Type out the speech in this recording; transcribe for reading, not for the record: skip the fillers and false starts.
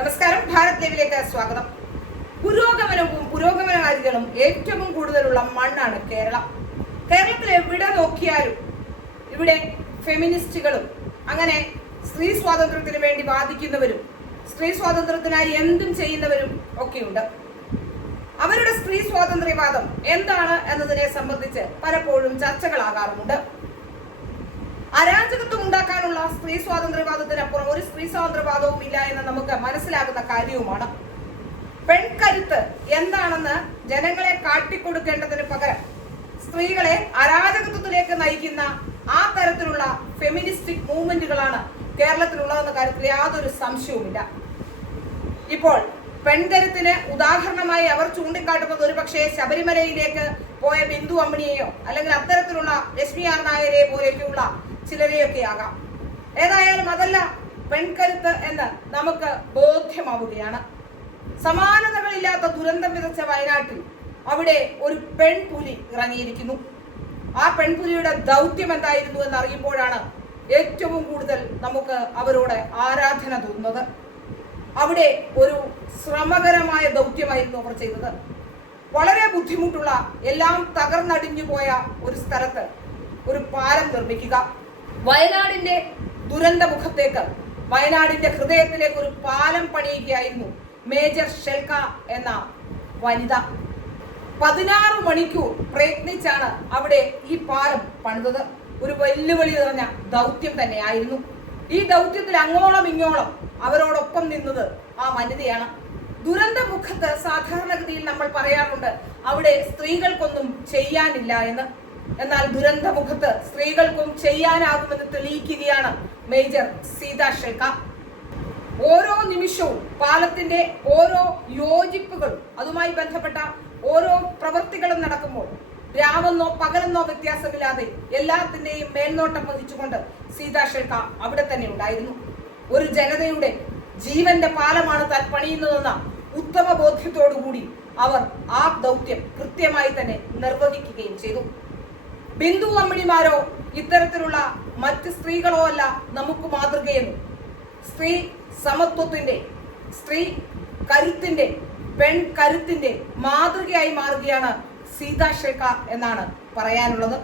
നമസ്കാരം, ഭാരത് ലൈവിലേക്ക് സ്വാഗതം. പുരോഗമനവും പുരോഗമനവാദികളും ഏറ്റവും കൂടുതലുള്ള മണ്ണാണ് കേരളം. കേരളത്തിൽ എവിടെ നോക്കിയാലും ഇവിടെ ഫെമിനിസ്റ്റുകളും അങ്ങനെ സ്ത്രീ സ്വാതന്ത്ര്യത്തിന് വേണ്ടി വാദിക്കുന്നവരും സ്ത്രീ സ്വാതന്ത്ര്യത്തിനായി എന്തും ചെയ്യുന്നവരും ഒക്കെയുണ്ട്. അവരുടെ സ്ത്രീ സ്വാതന്ത്ര്യവാദം എന്താണ് എന്നതിനെ സംബന്ധിച്ച് പലപ്പോഴും ചർച്ചകളാകാറുമുണ്ട്. അരാജകത്വം ഉണ്ടാക്കാനുള്ള സ്ത്രീ സ്വാതന്ത്ര്യവാദത്തിനപ്പുറം ഒരു സ്ത്രീ സ്വാതന്ത്ര്യവാദവും ഇല്ല എന്ന് നമുക്ക് മനസ്സിലാകുന്ന കാര്യവുമാണ്. പെൺകരുത്ത് എന്താണെന്ന് ജനങ്ങളെ കാട്ടിക്കൊടുക്കേണ്ടതിന് പകരം സ്ത്രീകളെ അരാജകത്വത്തിലേക്ക് നയിക്കുന്ന ആ തരത്തിലുള്ള ഫെമിനിസ്റ്റിക് മൂവ്മെന്റുകളാണ് കേരളത്തിലുള്ളതെന്ന കാര്യത്തിൽ യാതൊരു സംശയവുമില്ല. ഇപ്പോൾ പെൺകരുത്തിന് ഉദാഹരണമായി അവർ ചൂണ്ടിക്കാട്ടുന്നത് ഒരു പക്ഷേ ശബരിമലയിലേക്ക് പോയ ബിന്ദു അമ്മിണിയെയോ അല്ലെങ്കിൽ അത്തരത്തിലുള്ള ലക്ഷ്മി ആർ നായരെ പോലെയൊക്കെയുള്ള ചിലരെയൊക്കെ ആകാം. ഏതായാലും അതല്ല പെൺകരുത്ത് എന്ന് നമുക്ക് ബോധ്യമാവുകയാണ്. സമാനതകളില്ലാത്ത ദുരന്തം വിതച്ച വയനാട്ടിൽ അവിടെ ഒരു പെൺപുലി ഇറങ്ങിയിരിക്കുന്നു. ആ പെൺപുലിയുടെ ദൗത്യം എന്തായിരുന്നു എന്നറിയുമ്പോഴാണ് ഏറ്റവും കൂടുതൽ നമുക്ക് അവരോട് ആരാധന തോന്നുന്നത്. അവിടെ ഒരു ശ്രമകരമായ ദൗത്യമായിരുന്നു അവർ ചെയ്തത്. വളരെ ബുദ്ധിമുട്ടുള്ള, എല്ലാം തകർന്നടിഞ്ഞു പോയ ഒരു സ്ഥലത്ത് ഒരു പാലം നിർമ്മിക്കുക. വയനാടിന്റെ ദുരന്ത മുഖത്തേക്ക്, വയനാടിന്റെ ഹൃദയത്തിലേക്ക് ഒരു പാലം പണിയുകയായിരുന്നു മേജർ ഷെൽക്ക എന്ന വനിത. 16 മണിക്കൂർ പ്രയത്നിച്ചാണ് അവിടെ ഈ പാലം പണിതത്. ഒരു വെല്ലുവിളി നിറഞ്ഞ ദൗത്യം തന്നെയായിരുന്നു. ഈ ദൗത്യത്തിൽ അങ്ങോളം ഇങ്ങോളം അവരോടൊപ്പം നിന്നത് ആ വനിതയാണ്. ദുരന്തമുഖത്ത് സാധാരണഗതിയിൽ നമ്മൾ പറയാറുണ്ട് അവിടെ സ്ത്രീകൾക്കൊന്നും ചെയ്യാനില്ല എന്ന്. എന്നാൽ ദുരന്തമുഖത്ത് സ്ത്രീകൾക്കും ചെയ്യാനാകുമെന്ന് തെളിയിക്കുകയാണ് മേജർ സീതാ ഷെൽക്ക. ഓരോ നിമിഷവും പാലത്തിന്റെ ഓരോ യോജിപ്പുകളും അതുമായി ബന്ധപ്പെട്ട ഓരോ പ്രവൃത്തികളും നടക്കുമ്പോൾ രാവെന്നോ പകലെന്നോ വ്യത്യാസമില്ലാതെ എല്ലാത്തിന്റെയും മേൽനോട്ടം വഹിച്ചുകൊണ്ട് സീതാ ഷെൽക്ക അവിടെ തന്നെ ഉണ്ടായിരുന്നു. ഒരു ജനതയുടെ ജീവന്റെ പാലമാണ് താൻ പണിയുന്നതെന്ന ഉത്തമ ബോധ്യത്തോടുകൂടി അവർ ആ ദൗത്യം കൃത്യമായി തന്നെ നിർവഹിക്കുകയും ചെയ്തു. ബിന്ദു അമ്മിണിമാരോ ഇത്തരത്തിലുള്ള മറ്റ് സ്ത്രീകളോ അല്ല നമുക്ക് മാതൃകയെന്നും സ്ത്രീ സമത്വത്തിന്റെ, സ്ത്രീ കരുത്തിന്റെ, പെൺ കരുത്തിന്റെ മാതൃകയായി മാറുകയാണ് സീതാ ഷെൽക്ക എന്നാണ് പറയാനുള്ളത്.